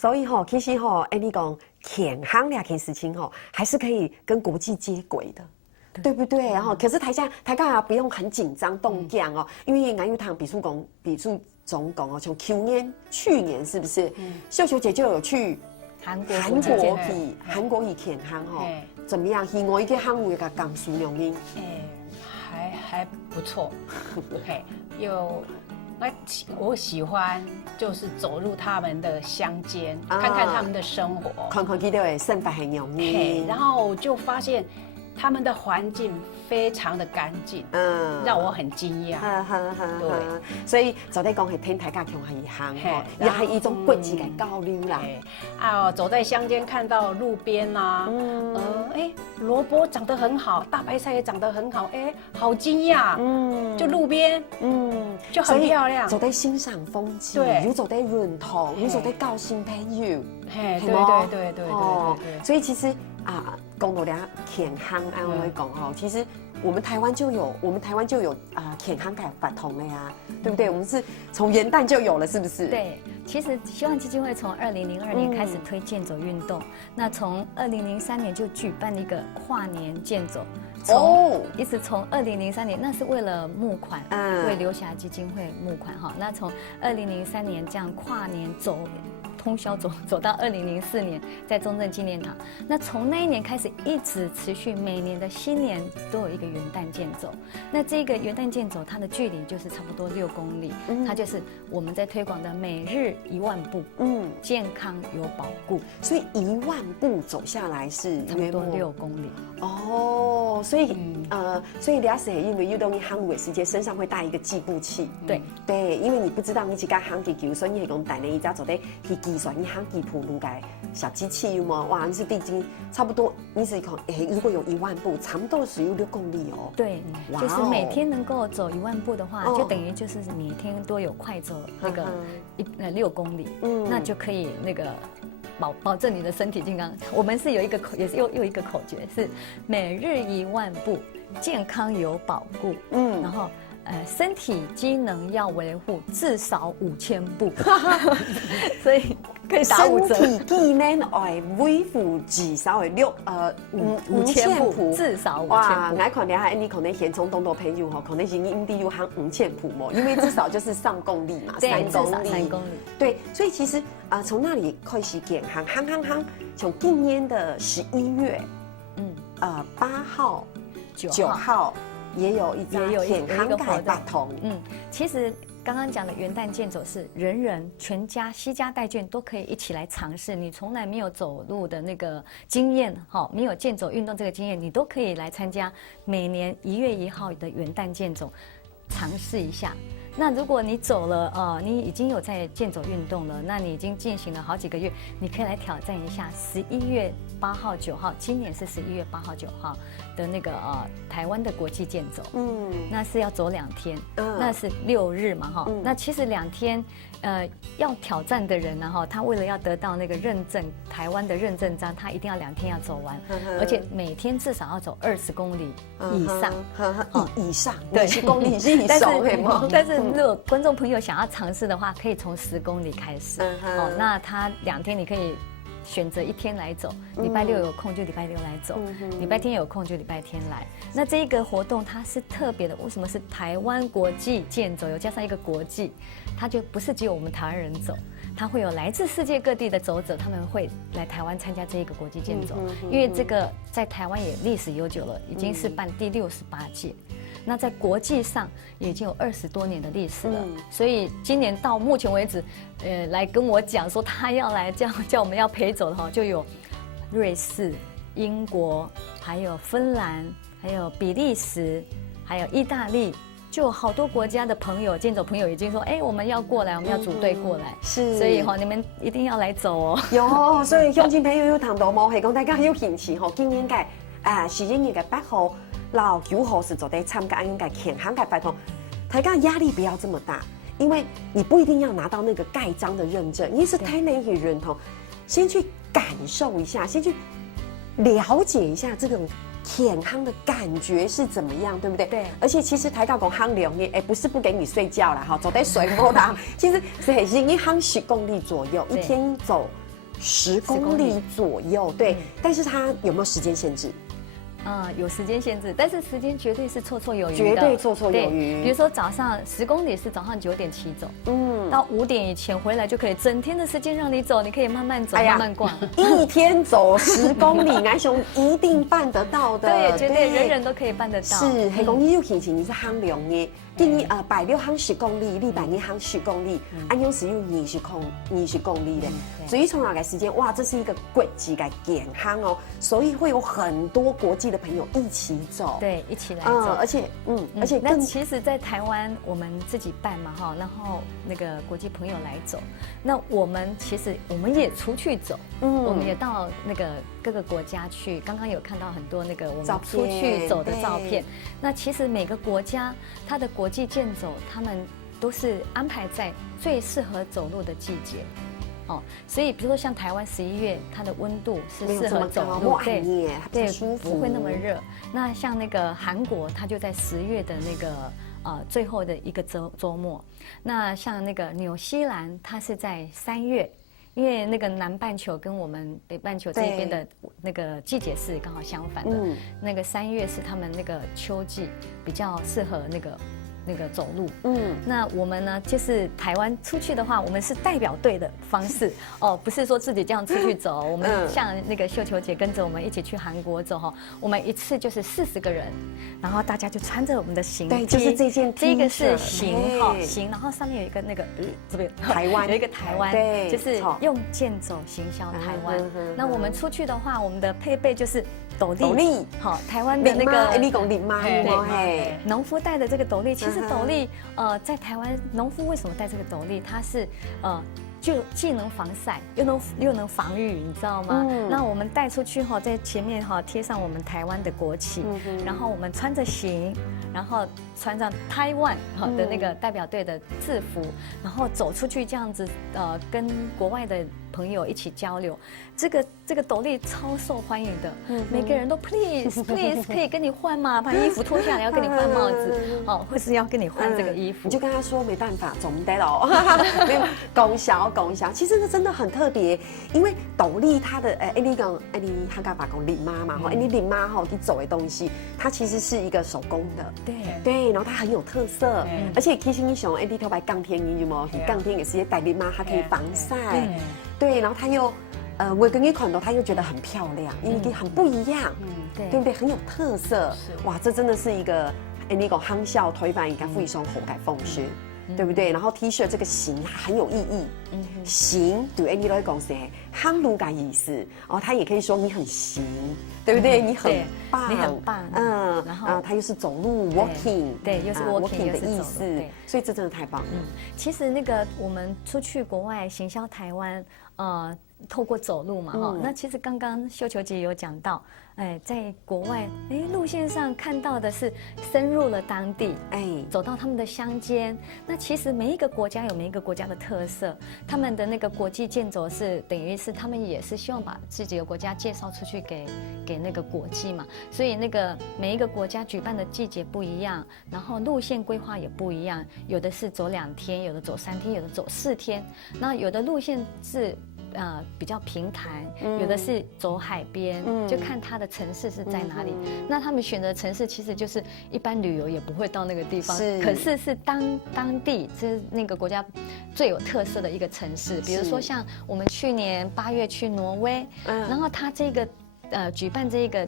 所以其实你讲健康这件事情还是可以跟国际接轨的。对不对？然后，可是台港不用很紧张动降因为俺有堂比数总共从去年是不是？秀秀姐就有去韩国去健康怎么样？去我一个韩国个港苏用音，还不错，我喜欢就是走入他们的乡间，看看他们的生活，看看佢哋生活很容易，然后就发现他们的环境非常的干净，让我很惊讶。对，所以就在讲系天台家强系行也系一种国际的交流啦。走在乡间看到路边萝卜长得很好，大白菜也长得很好，好惊讶。就路边，就很漂亮。走在欣赏风景，又走在认同，又走在交新朋友。对。所以其实讲到俩健康，我来讲其实我们台湾就有健康改法同了呀，对不对？我们是从元旦就有了，是不是？对，其实希望基金会从2002年开始推健走运动，那从2003年就举办一个跨年健走，一直从2003年，那是为了募款，为刘霞基金会募款那从2003年这样跨年通宵走到2004年，在中正纪念堂。那从那一年开始，一直持续，每年的新年都有一个元旦健走。那这个元旦健走，它的距离就是差不多6公里，它就是我们在推广的每日1万步，健康有保固。所以1万步走下来是差不多6公里。所以俩是因为运动一行的时间身上会带一个计步器。对，因为你不知道你去跟行计球，所以你会讲带你一家走的去计算一行计步路的小机器有吗？哇，你是已经差不多，你是讲如果有1万步，差不多是有6公里哦。对，就是每天能够走1万步的话，就等于就是每天都有快走那个6公里，那就可以那个。保证你的身体健康。我们是有一个也是又一个口诀，是每日1万步，健康有保固。然后身体机能要维护，至少5000步。所以可以打5折。身体机能要维护至少5000步，至少5000步。哇，我看你你可能现从东多朋友可能已经应有行5000步嘛，因为至少就是3公里嘛，3公里。对，所以其实从那里开始健康，从今年的11月，8号、9号也有一健康改活动。其实刚刚讲的元旦健走是人全家携家带眷都可以一起来尝试。你从来没有走路的那个经验，没有健走运动这个经验，你都可以来参加每年1月1号的元旦健走，尝试一下。那如果你走了，你已经有在健走运动了，那你已经进行了好几个月，你可以来挑战一下11月8号、9号，今年是11月8号、9号的那个台湾的国际健走，那是要走2天，那是6日嘛那其实2天，要挑战的人呢他为了要得到那个认证，台湾的认证章，他一定要2天要走完，而且每天至少要走20公里以上，以上，20公里以上，但是如果观众朋友想要尝试的话，可以从10公里开始。那他2天你可以选择1天来走，礼拜6有空就礼拜6来走，礼拜天有空就礼拜天来。那这一个活动它是特别的，为什么是台湾国际健走？有加上一个国际，它就不是只有我们台湾人走，它会有来自世界各地的走者，他们会来台湾参加这一个国际健走，因为这个在台湾也历史悠久了，已经是办第68届。那在国际上也已经有20多年的历史了，所以今年到目前为止，来跟我讲说他要来叫我们要陪走的就有瑞士、英国，还有芬兰，还有比利时，还有意大利，就有好多国家的朋友，健走朋友已经说，我们要过来，我们要组队过来，是，所以你们一定要来走哦。有，所以乡亲朋友有谈到冇，系讲大家有兴趣今年嘅11月嘅8号。到9号是做在参加应该健康嘅活动，大家压力不要这么大，因为你不一定要拿到那个盖章的认证，你是台内嘅认同，先去感受一下，先去了解一下这种健康的感觉是怎么样，对不对？对。而且其实台高讲夯凉嘅，不是不给你睡觉啦，走在水摸啦，其实是行1行10公里左右，1天走10公里左右，对。但是它有没有时间限制？有时间限制，但是时间绝对是绰绰有余的，绝对绰绰有余。比如说早上10公里是早上9点起走，到5点以前回来就可以，整天的时间让你走，你可以慢慢走，慢慢逛。一天走10公里，安雄一定办得到的，对，绝对人人都可以办得到。是，黑公你有心情，你是夯量的。建议拜六夯10公里，礼拜日夯10公里，安永是有20公里的。所以从哪个时间，哇，这是一个国际的健康哦，所以会有很多国际的朋友一起走，对，一起来走，而且那其实，在台湾我们自己办嘛哈，然后那个国际朋友来走，那我们其实我们也出去走，我们也到那个各个国家去，刚刚有看到很多那个我们出去走的照片。那其实每个国家它的国际健走，他们都是安排在最适合走路的季节。所以比如说像台湾11月，它的温度是适合走路，对，不会那么热。那像那个韩国，它就在10月的那个最后的一个周末。那像那个纽西兰，它是在3月。因为那个南半球跟我们北半球这边的那个季节是刚好相反的，那个3月是他们那个秋季，比较适合那个走路。那我们呢，就是台湾出去的话，我们是代表队的方式不是说自己这样出去走。我们像那个秀球姐跟着我们一起去韩国走我们一次就是40个人，然后大家就穿着我们的行 T， 就是这个是行行，然后上面有一个那个这边台湾有一个台湾，就是用健走行销台湾。那我们出去的话，我们的配备就是斗笠，台湾的那个你讲领妈，农夫戴的这个斗笠，其实斗笠在台湾农夫为什么戴这个斗笠？它是就既能防晒又能防雨，你知道吗？那我们带出去在前面贴上我们台湾的国旗，然后我们穿着行，然后穿上台湾的那个代表队的制服，然后走出去这样子跟国外的朋友一起交流。这个斗笠超受欢迎的，每个人都 please 可以跟你换吗？把衣服脱下来要跟你换帽子，或是要跟你换这个衣服，你就跟他说没办法，总得了。没有功效，其实这真的很特别，因为斗笠它的你哈嘎巴讲领妈嘛你领妈你走的东西，它其实是一个手工的，对，然后它很有特色，而且其实你想你头白钢天衣嘛，钢天也是些带领妈，它可以防晒，对，然后它又。我跟你看到，他又觉得很漂亮，因为很不一样，对不对？很有特色，哇，这真的是一个那个夯笑推翻应该附一双后改风靴，对不对？然后 T 恤这个型很有意义，型对你来讲是夯路的意思它也可以说你很型，对不对？你很棒，你很棒，然后它又是走路 walking， 对，又是 walking 的意思，所以这真的太棒了。其实那个我们出去国外行销台湾，透过走路嘛，那其实刚刚秀球姐有讲到，在国外，路线上看到的是深入了当地，走到他们的乡间。那其实每一个国家有每一个国家的特色，他们的那个国际健走是等于是他们也是希望把自己的国家介绍出去给那个国际嘛，所以那个每一个国家举办的季节不一样，然后路线规划也不一样，有的是走2天，有的走3天，有的走4天，那有的路线是。比较平坦，有的是走海边，就看它的城市是在哪里。那他们选择城市其实就是一般旅游也不会到那个地方，可是当地是那个国家最有特色的一个城市。比如说像我们去年8月去挪威，然后它这个。举办这个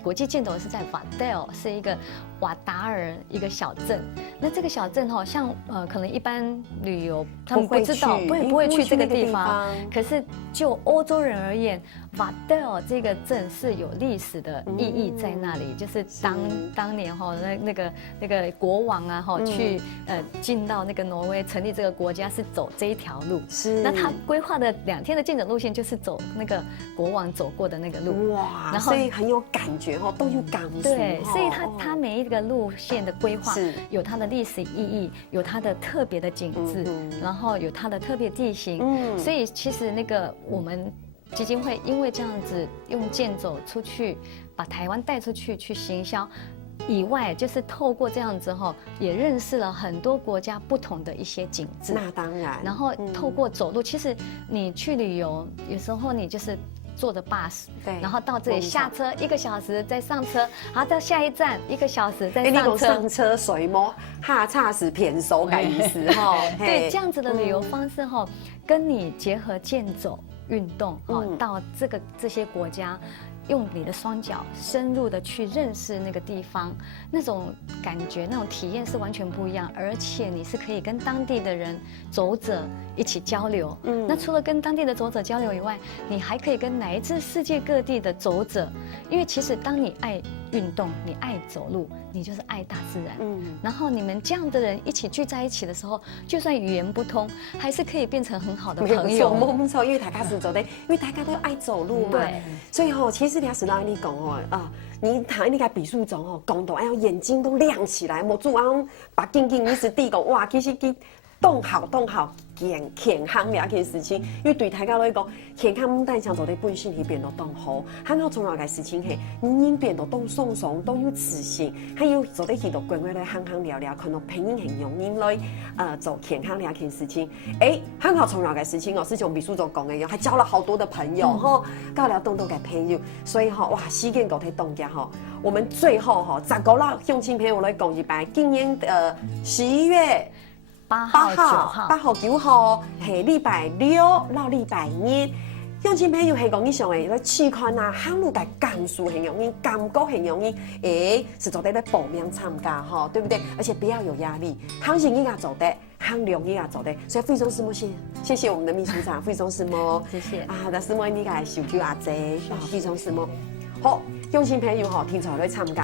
国际健走是在瓦德尔，是一个瓦达尔一个小镇。那这个小镇像可能一般旅游他们不知道，不会去这个地方。可是就欧洲人而言，瓦德尔这个镇是有历史的意义在那里，就是当年那个国王去进到那个挪威成立这个国家是走这一条路。那他规划的2天的健走路线就是走那个国王走过的那个路。哇，然后所以很有感觉都有感触。对，所以它每一个路线的规划有它的历史意义，有它的特别的景致，然后有它的特别地形。所以其实那个我们基金会因为这样子用健走出去，把台湾带出去去行销。以外，就是透过这样子哈，也认识了很多国家不同的一些景致。那当然。然后透过走路，其实你去旅游，有时候你就是坐着 bus， 对，然后到这里下车1个小时，再上车，然后到下一站1个小时再上车。上车水摸哈差时偏手感意思哈。对，这样子的旅游方式哈，跟你结合健走运动哈，到这些国家。用你的双脚深入的去认识那个地方，那种感觉、那种体验是完全不一样，而且你是可以跟当地的人、走者一起交流。那除了跟当地的走者交流以外，你还可以跟来自世界各地的走者，因为其实当你爱运动、你爱走路，你就是爱大自然。然后你们这样的人一起聚在一起的时候，就算语言不通，还是可以变成很好的朋友。没错，因为大家是走的，因为大家都爱走路嘛。对，所以其实。听老你讲你躺那个笔数中讲到，眼睛都亮起来，莫做把紧紧一直地讲，哇，其实动好健康两件事情，因为对大家来讲，健康唔但想做的本身是变得动好，很好重要嘅事情係，人变得动爽爽，都有自信，还有做得起到乖乖来聊聊，看到配音形容人来做健康两件事情，很好重要嘅事情是像秘书长讲嘅一樣，還交了好多的朋友交了多嘅朋友，所以哇，時間夠太凍嘅我們最後10個啦，鄉親朋友來講一擺，今年11月。8號、9號係禮拜6到禮拜日，鄉親朋友係講以上嘅來試看啊，行路嘅感受很容易，感覺很容易，是做得來報名參加對不對？而且不要有壓力，很容易做得，很容易做得，所以非常師母謝謝我們的秘書長，非常師母，謝謝但師母你個受叫阿姐，非常師母，好，鄉親朋友聽出來參加。